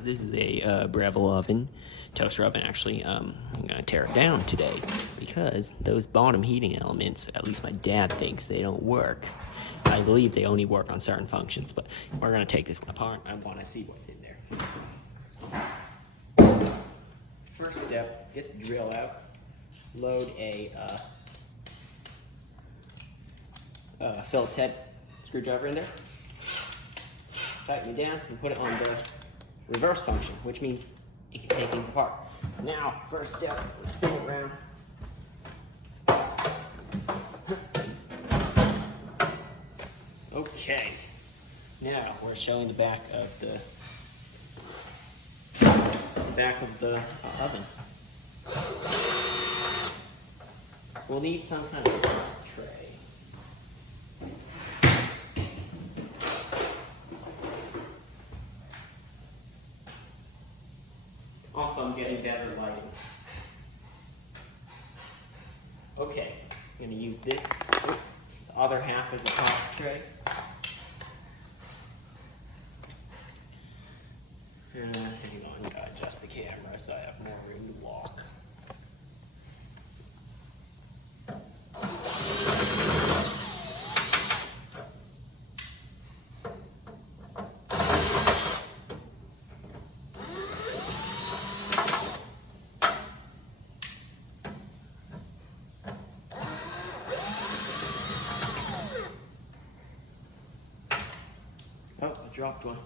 This is a Breville oven, toaster oven actually. I'm gonna tear it down today because those bottom heating elements, at least my dad thinks, they don't work. I believe they only work on certain functions, but we're gonna take this one apart. I wanna see what's in there. First step, get the drill out, load a Phillips head screwdriver in there, tighten it down, and put it on the reverse function, which means it can take things apart. Now, first step, spin it around. Okay, now we're showing the back of the oven. We'll need some kind of glass tray. Also, I'm getting better lighting. Okay, I'm going to use this. The other half is a glass tray. Hang on, gotta adjust the camera so I have more room to walk. Oh, I dropped one.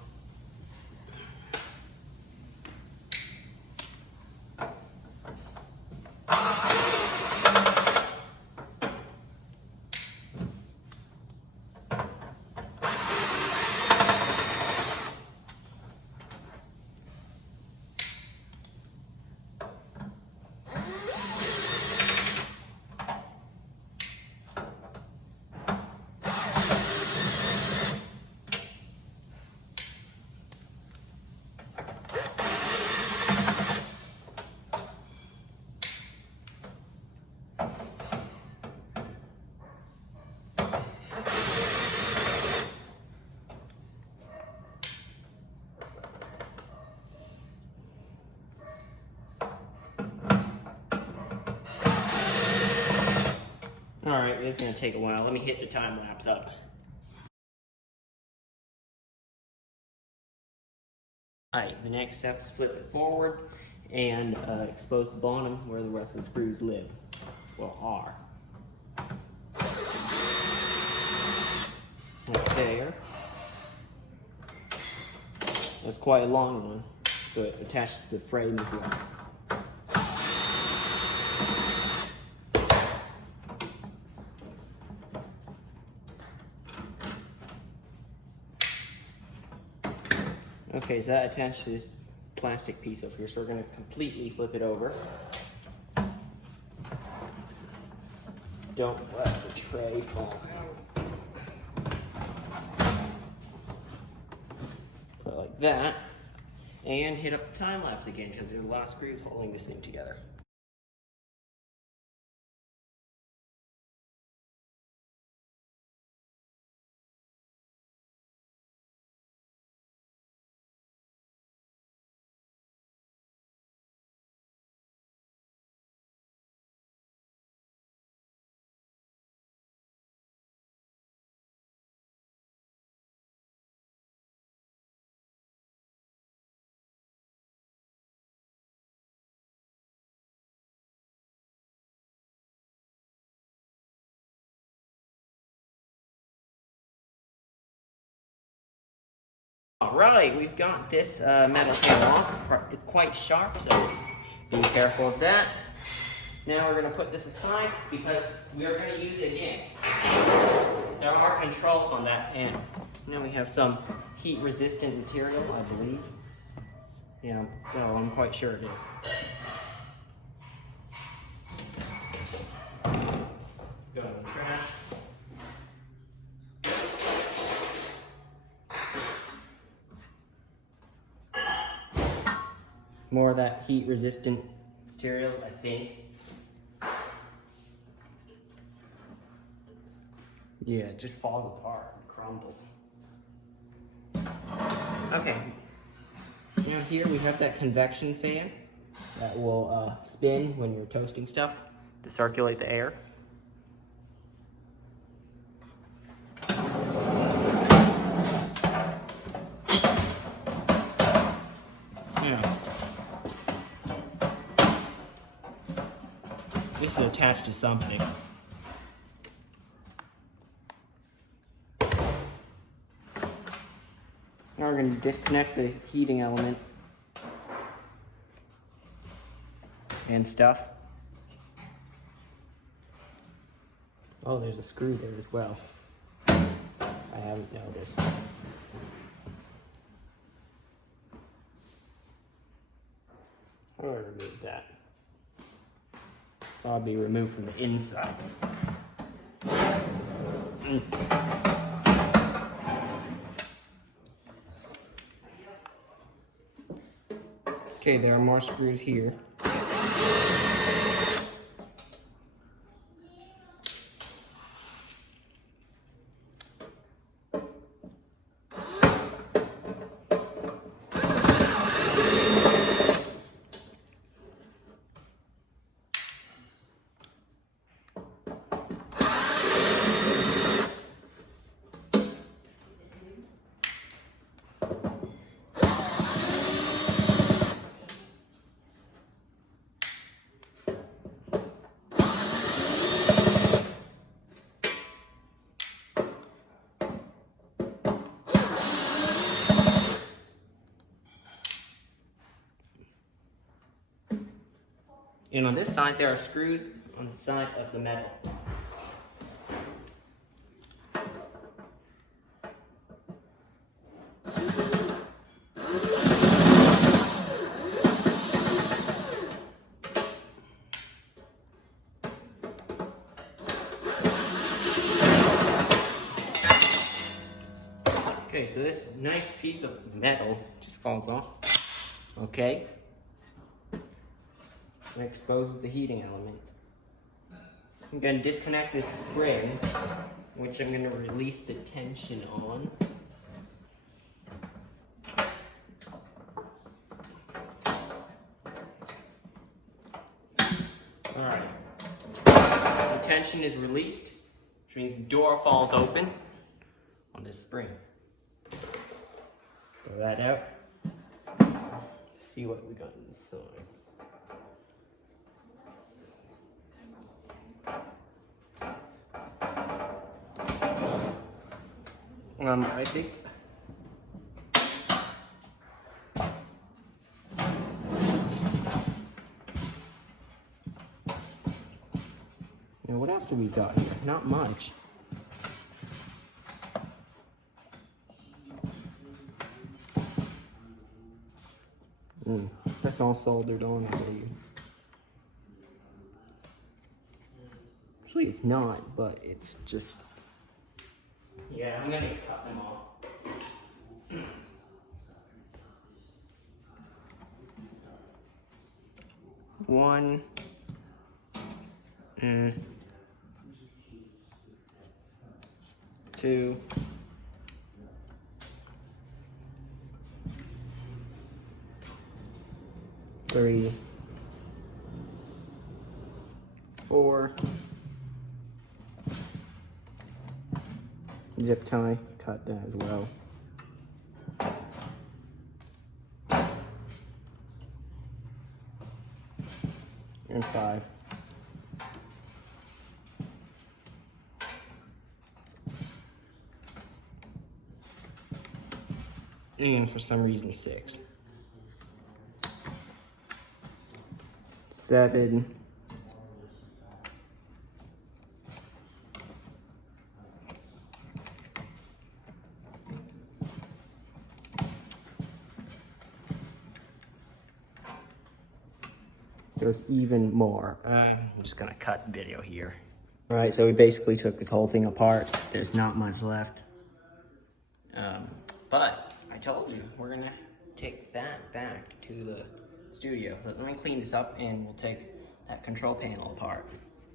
All right, this is gonna take a while. Let me hit the time lapse up. All right, the next step is flip it forward and expose the bottom where the rest of the screws live, or are. Right there. That's quite a long one, so it attaches to the frame as well. Okay, so that attached to this plastic piece over here, so we're going to completely flip it over. Don't let the tray fall out. Put it like that, and hit up the time lapse again because there's a lot of screws holding this thing together. Alright, we've got this metal tail off. It's quite sharp, so be careful of that. Now we're going to put this aside because we are going to use it again. There are controls on that, and now we have some heat-resistant material, I believe. Yeah, well, I'm quite sure it is. Let's go in the trash. More of that heat-resistant material, I think. Yeah, it just falls apart and crumbles. Okay. Now Now here we have that convection fan that will spin when you're toasting stuff to circulate the air. Now, this is attached to something. Now we're going to disconnect the heating element and stuff. Oh, there's a screw there as well. I haven't noticed. How do I remove that? That'll be removed from the inside. Okay, there are more screws here. And on this side, there are screws on the side of the metal. Okay, so this nice piece of metal just falls off. Okay. And exposes the heating element. I'm going to disconnect this spring, which I'm going to release the tension on. Alright. The tension is released, which means the door falls open on this spring. Throw that out. Let's see what we got inside. I think now what else have we got here? Not much. That's all soldered on for you. Actually, it's not, but it's just. Yeah, I'm gonna cut them off. One and two. Three. 4. Zip tie, cut that as well. And 5. And for some reason 6. 7. 8. There's even more. I'm just gonna cut video here. All right, so we basically took this whole thing apart. There's not much left. But I told you, we're gonna take that back to the studio. Let me clean this up and we'll take that control panel apart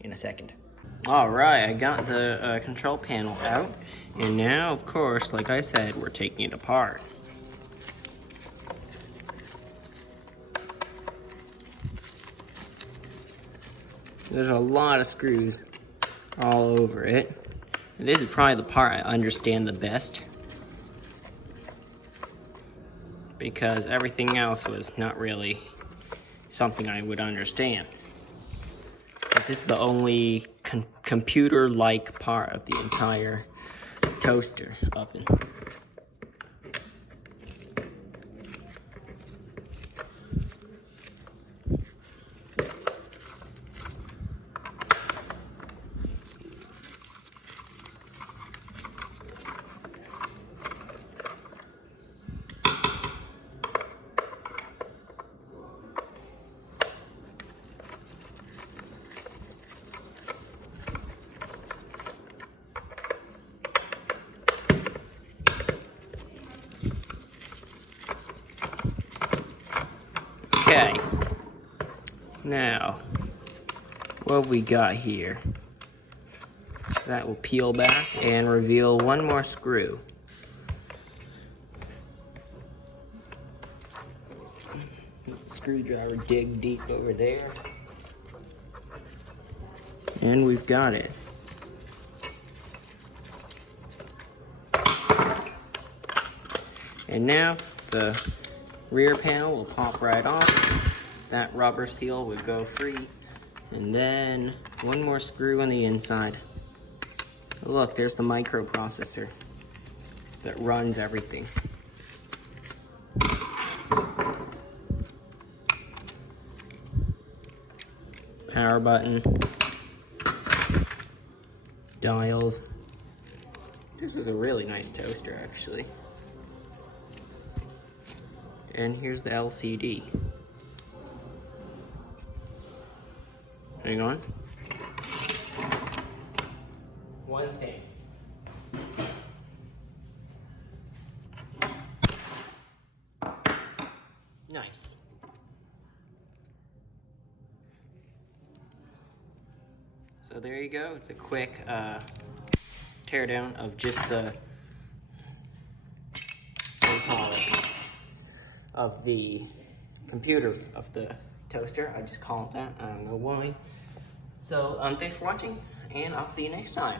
in a second. All right, I got the control panel out. And now, of course, like I said, we're taking it apart. There's a lot of screws all over it. And this is probably the part I understand the best, because everything else was not really something I would understand. This is the only computer-like part of the entire toaster oven. Okay, now what we got here, that will peel back and reveal one more screw. Screwdriver, dig deep over there, and we've got it. And now the rear panel will pop right off. That rubber seal would go free. And then one more screw on the inside. Look, there's the microprocessor that runs everything. Power button. Dials. This is a really nice toaster, actually. And here's the LCD. Hang on. One thing. Nice. So there you go. It's a quick teardown of just the, what do you call it, of the computers of the toaster. I just call it that. I don't know why. So thanks for watching, and I'll see you next time.